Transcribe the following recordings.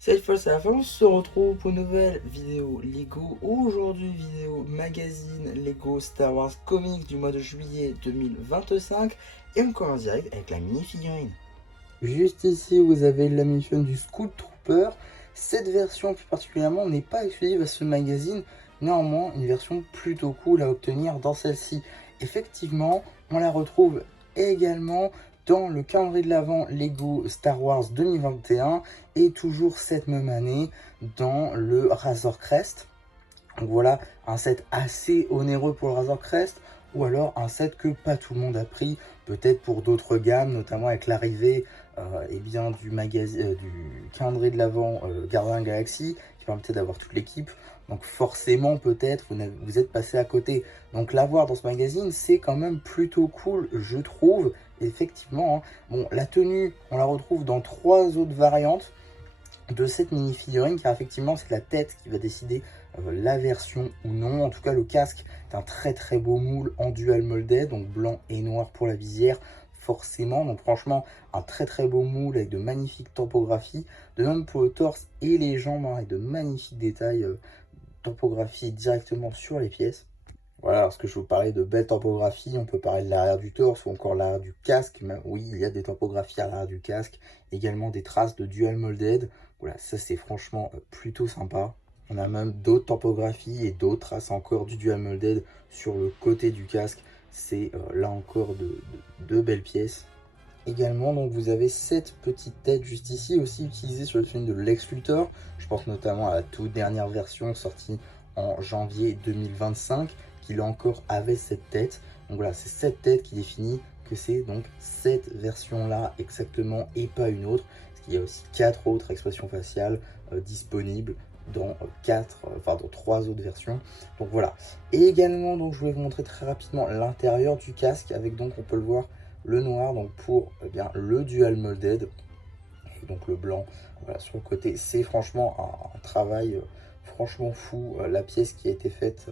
Cette fois c'est la fin, on se retrouve pour une nouvelle vidéo Lego. Aujourd'hui vidéo magazine Lego Star Wars Comics du mois de juillet 2025. Et on commence direct avec la mini-figurine. Juste ici, vous avez la mission du Scout Trooper. Cette version plus particulièrement n'est pas exclusive à ce magazine, néanmoins une version plutôt cool à obtenir dans celle-ci. Effectivement, on la retrouve également dans le calendrier de l'Avent Lego Star Wars 2021 et toujours cette même année dans le Razor Crest. Donc voilà, un set assez onéreux pour le Razor Crest, ou alors un set que pas tout le monde a pris, peut-être pour d'autres gammes, notamment avec l'arrivée du calendrier de l'Avent Gardien Galaxy, qui permettait d'avoir toute l'équipe. Donc forcément, peut-être, vous êtes passé à côté. Donc l'avoir dans ce magazine, c'est quand même plutôt cool, je trouve. Effectivement, hein. Bon, la tenue, on la retrouve dans 3 autres variantes de cette mini figurine, car effectivement c'est la tête qui va décider la version ou non. En tout cas, le casque est un très beau moule en dual molded, donc blanc et noir pour la visière forcément. Donc franchement, un très beau moule avec de magnifiques topographies, de même pour le torse et les jambes, hein, et de magnifiques détails topographie directement sur les pièces. Voilà, lorsque je vous parlais de belle topographie, on peut parler de l'arrière du torse ou encore l'arrière du casque. Oui, il y a des topographies à l'arrière du casque, également des traces de dual molded. Voilà, ça c'est franchement plutôt sympa. On a même d'autres topographies et d'autres traces encore du dual molded sur le côté du casque. C'est là encore de belles pièces. Également, donc vous avez cette petite tête juste ici, aussi utilisée sur le film de Lex Luthor. Je pense notamment à la toute dernière version sortie en janvier 2025, qui là encore avait cette tête. Donc voilà, c'est cette tête qui définit que c'est donc cette version-là exactement et pas une autre. Parce qu'il y a aussi 4 autres expressions faciales disponibles dans dans 3 autres versions. Donc voilà. Et également, donc je voulais vous montrer très rapidement l'intérieur du casque avec, donc on peut le voir, le noir donc pour le dual molded et donc le blanc, voilà, sur le côté. C'est franchement un travail franchement fou, la pièce qui a été faite.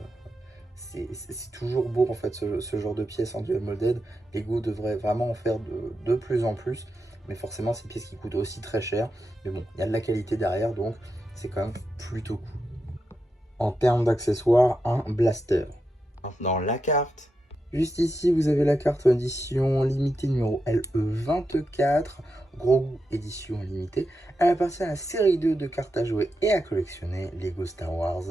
C'est toujours beau en fait ce genre de pièces en dual molded. Lego devrait vraiment en faire de plus en plus, mais forcément c'est une pièce qui coûte aussi très cher, mais bon, il y a de la qualité derrière, donc c'est quand même plutôt cool. En termes d'accessoires, un blaster. Maintenant la carte. Juste ici, vous avez la carte édition limitée numéro LE24, gros goût édition limitée. Elle appartient à la série 2 de cartes à jouer et à collectionner Lego Star Wars.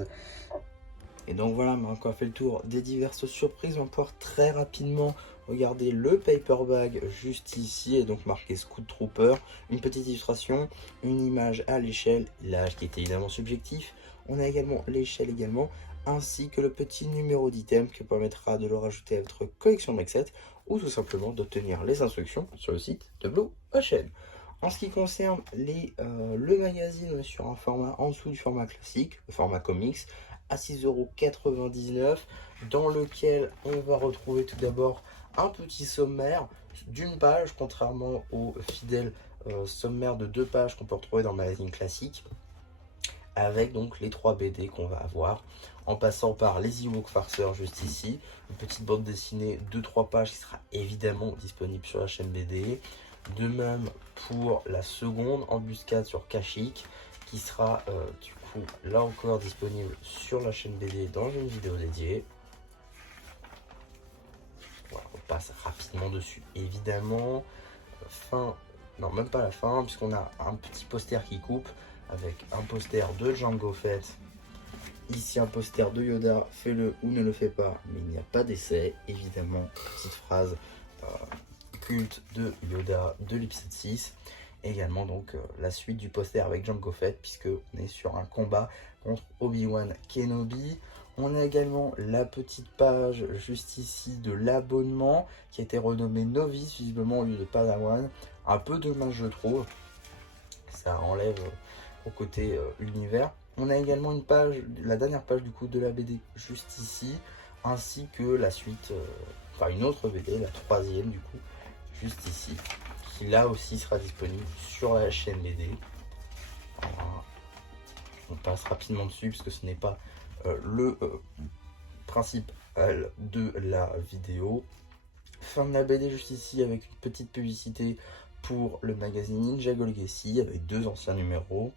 Et donc voilà, on a encore fait le tour des diverses surprises. On va pouvoir très rapidement regarder le paper bag juste ici, et donc marqué Scout Trooper. Une petite illustration, une image à l'échelle, l'âge qui est évidemment subjectif. On a également l'échelle également, ainsi que le petit numéro d'item qui permettra de le rajouter à votre collection de set, ou tout simplement d'obtenir les instructions sur le site de Blue Ocean. En ce qui concerne le magazine, on est sur un format en dessous du format classique, le format comics, à 6,99 €, dans lequel on va retrouver tout d'abord un petit sommaire d'une page, contrairement au fidèle sommaire de 2 pages qu'on peut retrouver dans le magazine classique, avec donc les 3 BD qu'on va avoir, en passant par les Ewok farceurs juste ici, une petite bande dessinée de 3 pages qui sera évidemment disponible sur la chaîne BD. De même pour la seconde embuscade sur Kashyyyk, qui sera du coup là encore disponible sur la chaîne BD dans une vidéo dédiée. Voilà, on passe rapidement dessus évidemment. Fin, non même pas la fin, puisqu'on a un petit poster qui coupe avec un poster de Jango Fett. Ici un poster de Yoda, fais-le ou ne le fais pas, mais il n'y a pas d'essai, évidemment. Petite phrase culte de Yoda de l'épisode 6. Et également donc la suite du poster avec Jango Fett, puisque on est sur un combat contre Obi-Wan Kenobi. On a également la petite page juste ici de l'abonnement qui a été renommé Novice visiblement au lieu de Padawan. Un peu dommage je trouve, ça enlève au côté univers. On a également une page, la dernière page du coup de la BD juste ici, ainsi que la suite, enfin une autre BD, la troisième du coup, juste ici, qui là aussi sera disponible sur la chaîne BD. Voilà. On passe rapidement dessus parce que ce n'est pas le principal de la vidéo. Fin de la BD juste ici avec une petite publicité pour le magazine Ninjago Legacy avec 2 anciens numéros.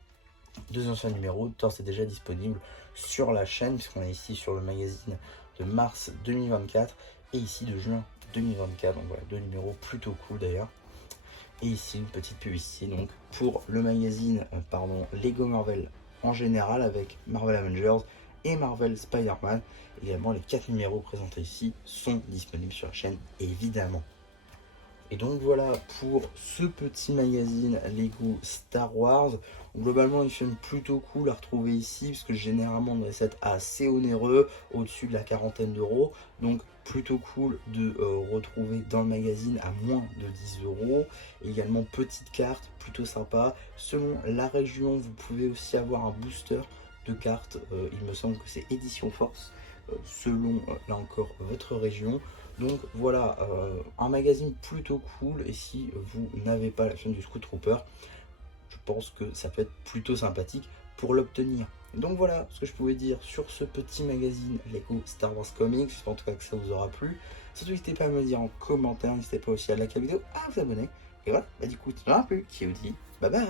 Deux anciens numéros, d'ores et déjà disponibles sur la chaîne, puisqu'on est ici sur le magazine de mars 2024 et ici de juin 2024. Donc voilà, deux numéros plutôt cool d'ailleurs. Et ici une petite publicité donc pour le magazine Lego Marvel en général, avec Marvel Avengers et Marvel Spider-Man. Également, les 4 numéros présentés ici sont disponibles sur la chaîne évidemment. Et donc voilà pour ce petit magazine Lego Star Wars. Globalement, il fait plutôt cool à retrouver ici, parce que généralement on a des sets assez onéreux, au-dessus de la quarantaine d'euros. Donc plutôt cool de retrouver dans le magazine à moins de 10 euros. Également, petite carte, plutôt sympa. Selon la région, vous pouvez aussi avoir un booster de cartes. Il me semble que c'est Édition Force, selon là encore votre région. Donc voilà, un magazine plutôt cool, et si vous n'avez pas la chaîne du Scout Trooper, je pense que ça peut être plutôt sympathique pour l'obtenir. Donc voilà ce que je pouvais dire sur ce petit magazine Lego Star Wars Comics. J'espère en tout cas que ça vous aura plu. Surtout n'hésitez pas à me le dire en commentaire, n'hésitez pas aussi à liker la vidéo, à vous abonner. Et voilà, bah du coup, il n'y en aura plus, qui vous dit bye bye.